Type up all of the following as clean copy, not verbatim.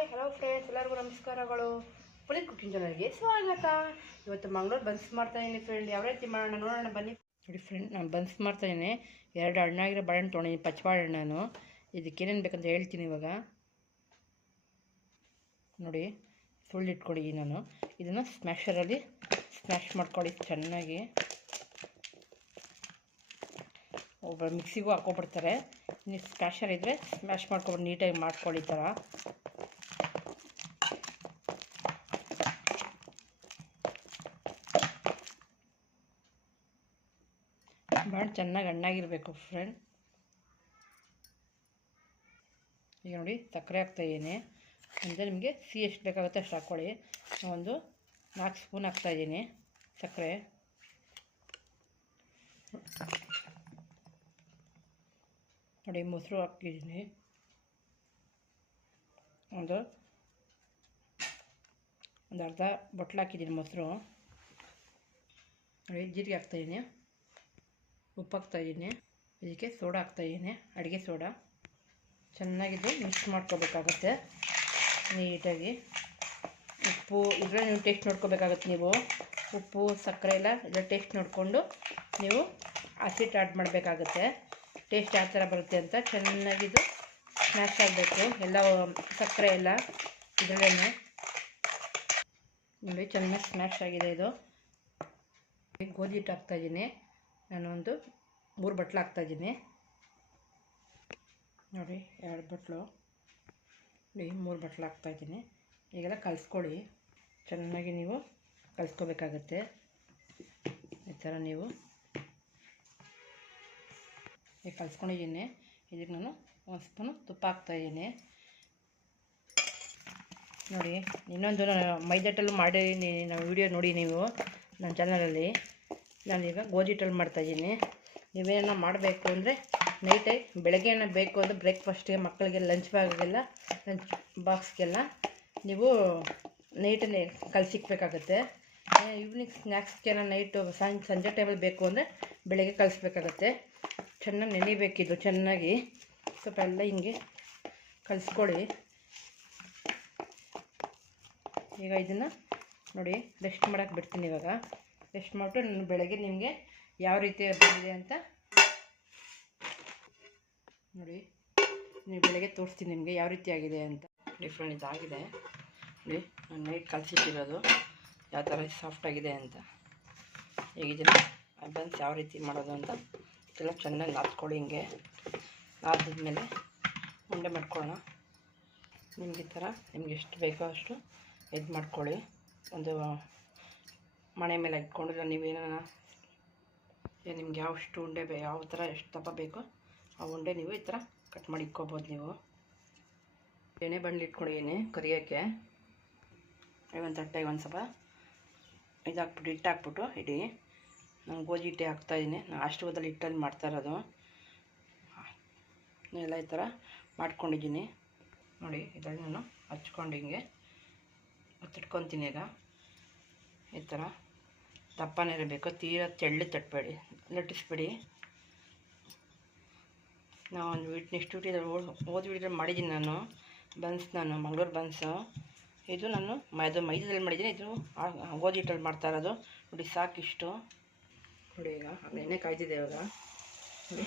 Hi hello friends, ಎಲ್ಲರಿಗೂ ನಮಸ್ಕಾರಗಳು. Puneeth cooking ಚಾನಲ್ಗೆ ಸ್ವಾಗತ. ಇವತ್ತು ಮಂಗಳೂರು ಬನ್ಸ್ ಮಾಡ್ತಾಯಿದ್ದೀನಿ ಫ್ರೆಂಡ್. ಯಾವ ರೀತಿ ಮಾಡೋಣ ನೋಡೋಣ ಬನ್ನಿ. ನೋಡಿ ಫ್ರೆಂಡ್, ನಾನು ಬನ್ಸ್ ಮಾಡ್ತಾಯಿದ್ದೀನಿ. 2 ಹಣ್ಣಾಗಿರೋ ಬಾಳೆಹಣ್ಣು ತೊಗೊಂಡಿದ್ದೀನಿ, ಪಚ್ಚ ಬಾಳೆಹಣ್ಣು. ಇದಕ್ಕೇನೇನು ಬೇಕಂತ ಹೇಳ್ತೀನಿ ಇವಾಗ. ನೋಡಿ, ಸುಳ್ಳು ಇಟ್ಕೊಂಡಿದ್ದೀನಿ ನಾನು. ಇದನ್ನು ಸ್ಮ್ಯಾಶರಲ್ಲಿ ಸ್ಮ್ಯಾಶ್ ಮಾಡ್ಕೊಳ್ಳಿ ಚೆನ್ನಾಗಿ. ಒಬ್ಬರು ಮಿಕ್ಸಿಗೂ ಹಾಕ್ಕೊಬಿಡ್ತಾರೆ. ನೀವು ಸ್ಮ್ಯಾಶರ್ ಇದ್ದರೆ ಸ್ಮ್ಯಾಶ್ ಮಾಡ್ಕೊಬಿಟ್ಟು ನೀಟಾಗಿ ಮಾಡ್ಕೊಳ್ಳಿ. ಥರ ಬಾಳೆಹಣ್ಣು ಚೆನ್ನಾಗಿ ಹಣ್ಣಾಗಿರಬೇಕು ಫ್ರೆಂಡ್. ಈಗ ನೋಡಿ, ಸಕ್ಕರೆ ಹಾಕ್ತಾಯಿದ್ದೀನಿ. ಅಂದರೆ ನಿಮಗೆ ಸಿಹಿ ಎಷ್ಟು ಬೇಕಾಗುತ್ತೆ ಅಷ್ಟು ಹಾಕ್ಕೊಳ್ಳಿ. ಒಂದು 4 ಸ್ಪೂನ್ ಹಾಕ್ತಾಯಿದ್ದೀನಿ ಸಕ್ಕರೆ. ನೋಡಿ, ಮೊಸರು ಹಾಕಿದ್ದೀನಿ. ಒಂದು ಅರ್ಧ ಬಟ್ಲು ಹಾಕಿದ್ದೀನಿ ಮೊಸರು. ನೋಡಿ, ಜೀರಿಗೆ ಹಾಕ್ತಾಯಿದ್ದೀನಿ, ಉಪ್ಪು ಹಾಕ್ತಾಯಿದ್ದೀನಿ. ಇದಕ್ಕೆ ಸೋಡಾ ಹಾಕ್ತಾಯಿದ್ದೀನಿ, ಅಡುಗೆ ಸೋಡಾ. ಚೆನ್ನಾಗಿದ್ದು ಮಿಕ್ಸ್ ಮಾಡ್ಕೋಬೇಕಾಗತ್ತೆ ನೀಟಾಗಿ. ಉಪ್ಪು ಇದ್ದರೆ ನೀವು ಟೇಸ್ಟ್ ನೋಡ್ಕೋಬೇಕಾಗತ್ತೆ. ನೀವು ಉಪ್ಪು ಸಕ್ಕರೆ ಎಲ್ಲ ಇದರ ಟೇಸ್ಟ್ ನೋಡಿಕೊಂಡು ನೀವು ಹಸಿಟ್ಟು ಆ್ಯಡ್ ಮಾಡಬೇಕಾಗತ್ತೆ. ಟೇಸ್ಟ್ ಯಾವ ಥರ ಬರುತ್ತೆ ಅಂತ ಚೆನ್ನಾಗಿದ್ದು ಸ್ಮ್ಯಾಶ್ ಆಗಬೇಕು. ಎಲ್ಲ ಸಕ್ಕರೆ ಎಲ್ಲ ಇದರಲ್ಲೇ ನೋಡಿ ಚೆನ್ನಾಗಿ ಸ್ಮ್ಯಾಶ್ ಆಗಿದೆ. ಇದು ಗೋಧಿ ಹಿಟ್ಟು ಹಾಕ್ತಾಯಿದ್ದೀನಿ. ನಾನೊಂದು 3 ಬಟ್ಲು ಹಾಕ್ತಾಯಿದ್ದೀನಿ. ನೋಡಿ, 2 ಬಟ್ಲು ನೋಡಿ, 3 ಬಟ್ಲು ಹಾಕ್ತಾಯಿದ್ದೀನಿ. ಈಗೆಲ್ಲ ಕಲಿಸ್ಕೊಳ್ಳಿ. ಚೆನ್ನಾಗಿ ನೀವು ಕಲಿಸ್ಕೋಬೇಕಾಗತ್ತೆ. ಈ ಥರ ನೀವು ಈಗ ಕಲಿಸ್ಕೊಂಡಿದ್ದೀನಿ. ಇದಕ್ಕೆ ನಾನು 1 ಸ್ಪೂನು ತುಪ್ಪ ಹಾಕ್ತಾಯಿದ್ದೀನಿ. ನೋಡಿ, ಇನ್ನೊಂದು ಮೈದಾ ಹಿಟ್ಟಲ್ಲೂ ಮಾಡಿದ್ದೀನಿ ನಾವು ವಿಡಿಯೋ ನೋಡಿ ನೀವು ನನ್ನ ಚಾನಲಲ್ಲಿ. ನಾನೀಗ ಗೋಧಿ ಹಿಟ್ಟಲ್ಲಿ ಮಾಡ್ತಾಯಿದ್ದೀನಿ. ನೀವೇನೋ ಮಾಡಬೇಕು ಅಂದರೆ ನೈಟಾಗಿ ಬೆಳಗ್ಗೆ ಬೇಕು ಅಂದರೆ ಬ್ರೇಕ್ಫಾಸ್ಟ್ಗೆ, ಮಕ್ಕಳಿಗೆ ಲಂಚ್ ಬಾಕ್ಸ್ಗೆಲ್ಲ ನೀವು ನೈಟನ್ನೇ ಕಲಸಿಕ್ಬೇಕಾಗತ್ತೆ. ಈವ್ನಿಂಗ್ ಸ್ನ್ಯಾಕ್ಸ್ಗೆಲ್ಲ ನೈಟು ಸಂಜೆ ಟೈಮಲ್ಲಿ ಬೇಕು ಅಂದರೆ ಬೆಳಗ್ಗೆ ಕಲಿಸ್ಬೇಕಾಗತ್ತೆ. ಚೆನ್ನಾಗಿ ನೆನಿಬೇಕಿದ್ದು ಚೆನ್ನಾಗಿ. ಸ್ವಲ್ಪ ಎಲ್ಲ ಹಿಂಗೆ ಕಲಿಸ್ಕೊಳ್ಳಿ. ಈಗ ಇದನ್ನು ನೋಡಿ ರೆಸ್ಟ್ ಮಾಡೋಕ್ಕೆ ಬಿಡ್ತೀನಿ. ಇವಾಗ ರೆಸ್ಟ್ ಮಾಡಿಬಿಟ್ಟು ನಾನು ಬೆಳಗ್ಗೆ ನಿಮಗೆ ಯಾವ ರೀತಿ ಬಂದಿದೆ ಅಂತ ನೋಡಿ, ನೀವು ಬೆಳಗ್ಗೆ ತೋರಿಸ್ತೀನಿ ನಿಮಗೆ ಯಾವ ರೀತಿ ಆಗಿದೆ ಅಂತ. ಡಿಫ್ರೆಂಟ್ ಇದಾಗಿದೆ ನೋಡಿ. ನಾನು ನೈಟ್ ಕಲಿಸಿಟ್ಟಿರೋದು ಯಾವ ಥರ ಸಾಫ್ಟಾಗಿದೆ ಅಂತ. ಈಗ ಇದನ್ನು ಬನ್ಸ್ ಯಾವ ರೀತಿ ಮಾಡೋದು ಅಂತ ಎಲ್ಲ ಚೆನ್ನಾಗಿ ನಾದ್ಕೊಳ್ಳಿ. ಹಿಂಗೆ ನಾದಿದ್ಮೇಲೆ ಉಂಡೆ ಮಾಡ್ಕೊಳ್ಳೋಣ. ನಿಮಗೆ ಈ ಥರ ನಿಮ್ಗೆ ಎಷ್ಟು ಬೇಕೋ ಅಷ್ಟು ಇದು ಮಾಡ್ಕೊಳ್ಳಿ. ಒಂದು ಮಣೆ ಮೇಲೆ ಇಟ್ಕೊಂಡು ನೀವೇನ ನಿಮ್ಗೆ ಯಾವಷ್ಟು ಉಂಡೆ ಯಾವ ಥರ ಎಷ್ಟು ದಪ್ಪ ಬೇಕೋ ಆ ಉಂಡೆ ನೀವು ಈ ಥರ ಕಟ್ ಮಾಡಿ ಇಟ್ಕೋಬೋದು. ನೀವು ಎಣ್ಣೆ ಬಂಡ್ಲಿ ಇಟ್ಕೊಂಡಿದ್ದೀನಿ ಕರಿಯೋಕ್ಕೆ. ಒಂದು ತಟ್ಟೆಗೆ ಒಂದು ಸ್ವಲ್ಪ ಇದಾಕ್ಬಿಟ್ಟು ಹಿಟ್ಟು ಹಾಕ್ಬಿಟ್ಟು ಇಡೀ ನಾನು ಗೋಧಿ ಹಿಟ್ಟೆ ಹಾಕ್ತಾಯಿದ್ದೀನಿ. ನಾನು ಆಶೀರ್ವಾದಲ್ಲಿ ಹಿಟ್ಟಲ್ಲಿ ಮಾಡ್ತಾ ಇರೋದು. ಎಲ್ಲ ಈ ಥರ ಮಾಡ್ಕೊಂಡಿದ್ದೀನಿ ನೋಡಿ. ಇದರಲ್ಲಿ ನಾನು ಹಚ್ಕೊಂಡು ಹಿಂಗೆ ಒತ್ತಿಟ್ಕೊತೀನಿ. ಈಗ ಈ ಥರ ದಪ್ಪನೇ ಇರಬೇಕು, ತೀರ ತೆಳ್ಳು ತಟ್ಟಬೇಡಿ, ಲಟ್ಟಿಸ್ಬೇಡಿ. ನಾವು ಒಂದು ನೆಕ್ಸ್ಟ್ ವಿಡಿಯೋದಲ್ಲಿ ಹೋದ ವಿಡಿಯೋದಲ್ಲಿ ಮಾಡಿದ್ದೀನಿ ನಾನು ಬನ್ಸ್. ನಾನು ಮಂಗಳೂರು ಬನ್ಸು ಇದು ನಾನು ಮೈದಾದಲ್ಲಿ ಮಾಡಿದ್ದೀನಿ. ಇದು ಗೋಧಿ ಹಿಟ್ಟಲ್ಲಿ ಮಾಡ್ತಾ ಇರೋದು ನೋಡಿ. ಸಾಕಿಷ್ಟು ನೋಡಿ. ಈಗ ಎಣ್ಣೆ ಕಾಯ್ದಿದೆ. ಇವಾಗ ನೋಡಿ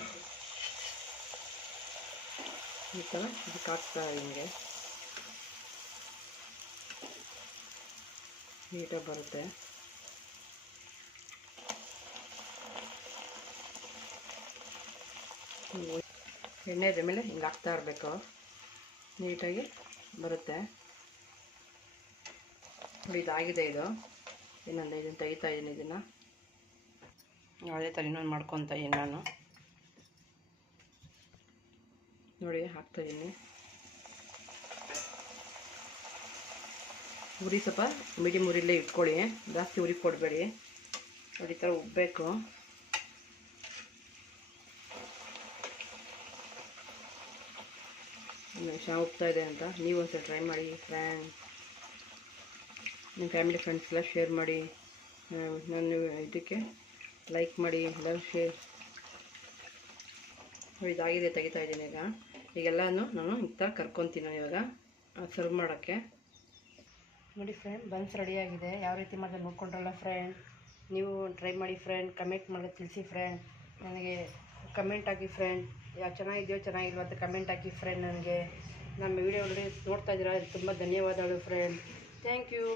ಈ ಥರ ಇದಕ್ಕೆ ಹಾಕ್ತಾ ಹಿಂಗೆ ನೀಟಾಗಿ ಬರುತ್ತೆ. ಎಣ್ಣೆ ಇದ್ರ ಮೇಲೆ ಹಿಂಗೆ ಹಾಕ್ತಾ ಇರಬೇಕು, ನೀಟಾಗಿ ಬರುತ್ತೆ ನೋಡಿ. ಇದಾಗಿದೆ. ಇದು ಇನ್ನೊಂದು ಇದನ್ನು ತೆಗಿತಾ ಇದ್ದೀನಿ. ಇದನ್ನು ಯಾವುದೇ ಥರ ಇನ್ನೊಂದು ಮಾಡ್ಕೊತಾ ಇದ್ದೀನಿ ನಾನು ನೋಡಿ. ಹಾಕ್ತಾಯಿದ್ದೀನಿ. ಉರಿ ಸ್ವಲ್ಪ ಮೀಡಿಯಮ್ ಉರಿಲೇ ಇಟ್ಕೊಳ್ಳಿ, ಜಾಸ್ತಿ ಉರಿ ಕೊಡಬೇಡಿ ನೋಡಿ. ಈ ಥರ ಉಬ್ಬಬೇಕು. ಚೆನ್ನಾಗಿ ಉಬ್ತಾ ಇದೆ ಅಂತ ನೀವು ಒಂದ್ಸಲ ಟ್ರೈ ಮಾಡಿ ಫ್ರೆಂಡ್. ನಿಮ್ಮ ಫ್ಯಾಮಿಲಿ ಫ್ರೆಂಡ್ಸ್ ಎಲ್ಲ ಶೇರ್ ಮಾಡಿ. ನಾನು ಇದಕ್ಕೆ ಲೈಕ್ ಮಾಡಿ, ಎಲ್ಲರೂ ಶೇರ್. ಇದಾಗಿದೆ, ತೆಗಿತಾ ಇದ್ದೀನಿ. ಈಗೆಲ್ಲನೂ ನಾನು ಈ ಥರ ಕರ್ಕೊತೀನಿ ಇವಾಗ. ಸರ್ವ್ ಮಾಡೋಕ್ಕೆ. ನೋಡಿ ಫ್ರೆಂಡ್, ಬನ್ಸ್ ರೆಡಿಯಾಗಿದೆ. ಯಾವ ರೀತಿ ಮಾಡಿದ್ರೆ ನೋಡ್ಕೊಂಡ್ರಲ್ಲ ಫ್ರೆಂಡ್, ನೀವು ಟ್ರೈ ಮಾಡಿ ಫ್ರೆಂಡ್. ಕಮೆಂಟ್ ಮಾಡಿ ತಿಳಿಸಿ ಫ್ರೆಂಡ್, ನನಗೆ ಕಮೆಂಟ್ ಹಾಕಿ ಫ್ರೆಂಡ್. ಚೆನ್ನಾಗಿದೆಯೋ ಚೆನ್ನಾಗಿಲ್ವ ಅಂತ ಕಮೆಂಟ್ ಹಾಕಿ ಫ್ರೆಂಡ್. ನನಗೆ ನಮ್ಮ ವಿಡಿಯೋ ನೋಡ್ತಾ ಇದ್ದೀರಾ, ತುಂಬ ಧನ್ಯವಾದಗಳು ಫ್ರೆಂಡ್. Thank you.